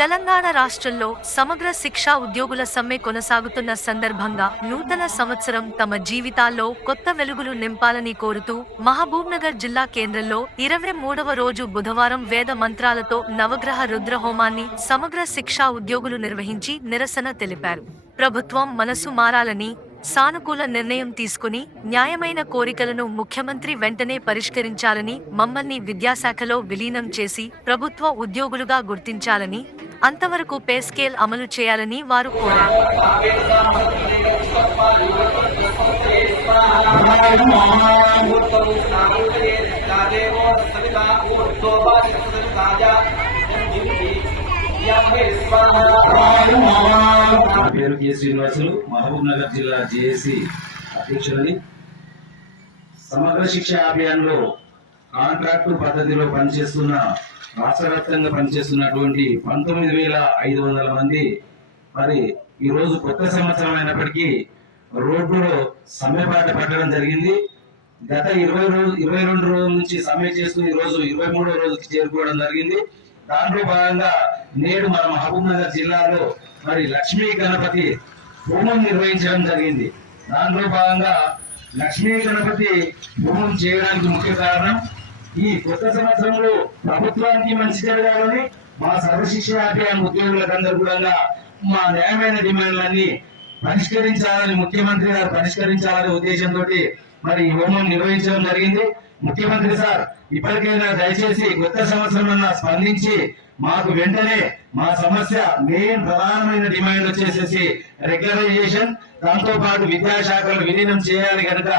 తెలంగాణ రాష్ట్రంలో సమగ్ర శిక్షా ఉద్యోగుల సమ్మె కొనసాగుతున్న సందర్భంగా నూతన సంవత్సరం తమ జీవితాల్లో కొత్త వెలుగులు నింపాలని కోరుతూ మహబూబ్నగర్ జిల్లా కేంద్రంలో 23వ రోజు బుధవారం వేద మంత్రాలతో నవగ్రహ రుద్రహోమాన్ని సమగ్ర శిక్షా ఉద్యోగులు నిర్వహించి నిరసన తెలిపారు. ప్రభుత్వం మనసు మారాలని, సానుకూల నిర్ణయం తీసుకుని న్యాయమైన కోరికలను ముఖ్యమంత్రి వెంటనే పరిష్కరించాలని, మమ్మల్ని విద్యాశాఖలో విలీనం చేసి ప్రభుత్వ ఉద్యోగులుగా గుర్తించాలని, అంతవరకు పే స్కేల్ అమలు చేయాలని వారు కోరారు. నా పేరు కె శ్రీనివాసులు, మహబూబ్ నగర్ జిల్లా జేఏసీ అధ్యక్షులని. సమగ్ర శిక్ష అభియాన్లో కాంట్రాక్టు పద్ధతిలో పనిచేస్తున్న, రాష్ట్ర వ్యాప్తంగా పనిచేస్తున్నటువంటి 19,500 మంది మరి ఈ రోజు కొత్త సంవత్సరం అయినప్పటికీ రోడ్డులో సమ్మెబాట పట్టడం జరిగింది. గత 22 రోజుల నుంచి సమ్మె చేస్తూ ఈ రోజు 23వ రోజుకి చేరుకోవడం జరిగింది. దాంట్లో భాగంగా నేడు మన మహబూబ్ నగర్ జిల్లాలో మరి లక్ష్మీ గణపతి హోమం నిర్వహించడం జరిగింది. దాంట్లో భాగంగా లక్ష్మీ గణపతి హోమం చేయడానికి ముఖ్య కారణం, ఈ కొత్త సంవత్సరంలో ప్రభుత్వానికి మంచి జరగాలని, మా సర్వశిక్ష అభియాన్ ఉద్యోగులందరూ కూడా మా న్యాయమైన డిమాండ్లన్నీ పరిష్కరించాలని, ముఖ్యమంత్రి గారు పరిష్కరించాలనే ఉద్దేశంతో మరి హోమం నిర్వహించడం జరిగింది. ముఖ్యమంత్రి సార్, ఇప్పటికైనా దయచేసి కొత్త సంవత్సరం స్పందించి మాకు వెంటనే మా సమస్య మెయిన్ ప్రధానమైన డిమాండ్ వచ్చేసేసి రెగ్యులరైజేషన్, దాంతో పాటు విద్యాశాఖలు విలీనం చేయాలి కనుక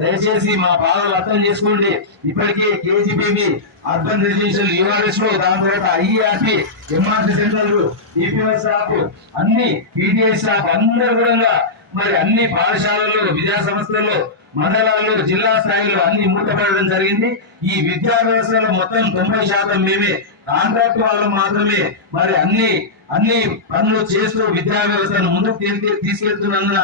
దయచేసి మా బాధలు అర్థం చేసుకోండి. ఇప్పటికీ కేజీబీబీ అర్బన్ రెసిడెన్షియల్ యూఆర్ఎస్ లో, దాని తర్వాత ఐఈఆర్పి, ఎంఆర్సీ సెంటర్లు, డిపిఎస్ స్టాఫ్, అన్ని పీటీఐ స్టాఫ్ అందరూ కూడా మరి అన్ని పాఠశాలల్లో, విద్యా సంస్థల్లో, మండలాల్లో, జిల్లా స్థాయిలో అన్ని మూతపడడం జరిగింది. ఈ విద్యా వ్యవస్థలో మొత్తం 90% మేమే, కాంట్రాక్ట్ వాళ్ళు మాత్రమే మరి అన్ని పనులు చేస్తూ విద్యా వ్యవస్థను ముందుకు తీసుకెళ్తున్నందున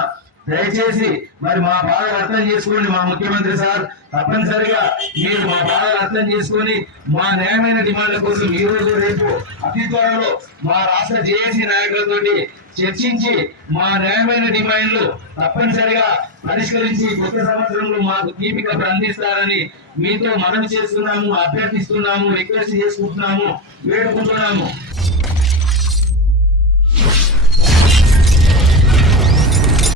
దయచేసి మరి మా బాధలు అర్థం చేసుకోండి. మా ముఖ్యమంత్రి సార్, తప్పనిసరిగా మీరు మా బాధలు అర్థం చేసుకొని మా న్యాయమైన డిమాండ్ల కోసం ఈ రోజు రేపు అతి త్వరలో మా రాష్ట్ర జేఏసీ నాయకులతోటి చర్చించి మా న్యాయమైన డిమాండ్లు తప్పనిసరిగా పరిష్కరించి కొత్త సంవత్సరంలో మాకు తీపి కబురు అందిస్తారని మీతో మనవి చేస్తున్నాము, అభ్యర్థిస్తున్నాము, రిక్వెస్ట్ చేసుకుంటున్నాము, వేడుకుంటున్నాము.